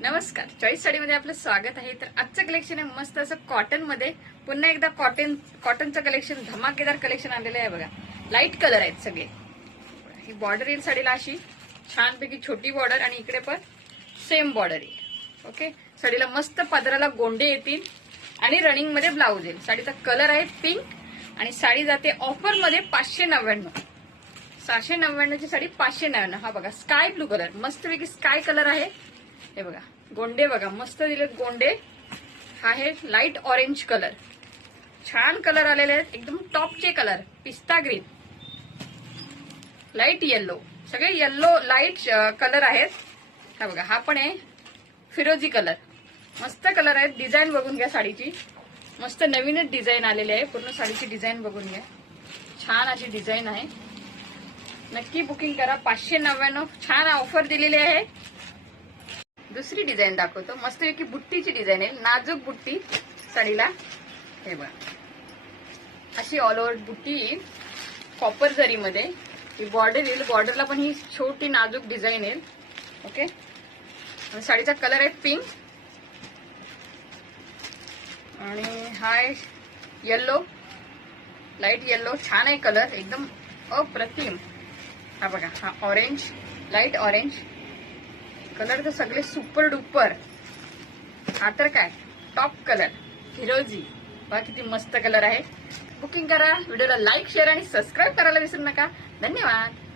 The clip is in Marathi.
नमस्कार, चॉईस साडीमध्ये आपलं स्वागत आहे. तर आजचं कलेक्शन आहे मस्त असं कॉटन मध्ये. पुन्हा एकदा कॉटनचं कलेक्शन, धमाकेदार कलेक्शन आलेलं आहे बघा. लाईट कलर आहेत सगळे. ही बॉर्डर येईल साडीला अशी छानपैकी छोटी बॉर्डर आणि इकडे पण सेम बॉर्डर येईल. ओके, साडीला मस्त पदराला गोंडे येतील आणि रनिंग मध्ये ब्लाऊज येईल. साडीचा कलर आहे पिंक आणि साडी जाते ऑफर मध्ये 599. 699 ची साडी 599. हा बघा स्काय ब्लू कलर, मस्तपैकी स्काय कलर आहे. हे बघा गोंडे बघा मस्त दिलेत गोंडे. हा आहे लाईट ऑरेंज कलर, छान कलर आलेले आहेत एकदम टॉपचे कलर. पिस्ता ग्रीन, लाईट येल्लो, सगळे येल्लो लाईट कलर आहेत. हा बघा हा पण आहे फिरोजी कलर, मस्त कलर आहेत. डिझाईन बघून घ्या साडीची, मस्त नवीनच डिझाईन आलेली आहे. पूर्ण साडीची डिझाईन बघून घ्या, छान अशी डिझाईन आहे. नक्की बुकिंग करा. 599 छान ऑफर दिलेली आहे. दुसरी डिझाईन दाखवतो, मस्तपैकी बुट्टीची डिझाईन आहे, नाजूक बुट्टी साडीला. हे बघा अशी ऑल ओव्हर बुट्टी येईल कॉपर जरीमध्ये. ही बॉर्डर येईल, बॉर्डरला पण ही छोटी नाजूक डिझाईन येईल. ओके, आणि साडीचा कलर आहे पिंक आणि हा आहे येल्लो, लाईट येल्लो. छान आहे कलर, एकदम अप्रतिम. हा बघा हा ऑरेंज, लाईट ऑरेंज कलर तर सगळे सुपर डुपर. हा तर काय टॉप कलर फिरोजी. बघा किती मस्त कलर आहे. बुकिंग करा. व्हिडिओला लाईक, शेअर आणि सबस्क्राईब करायला विसरू नका. धन्यवाद.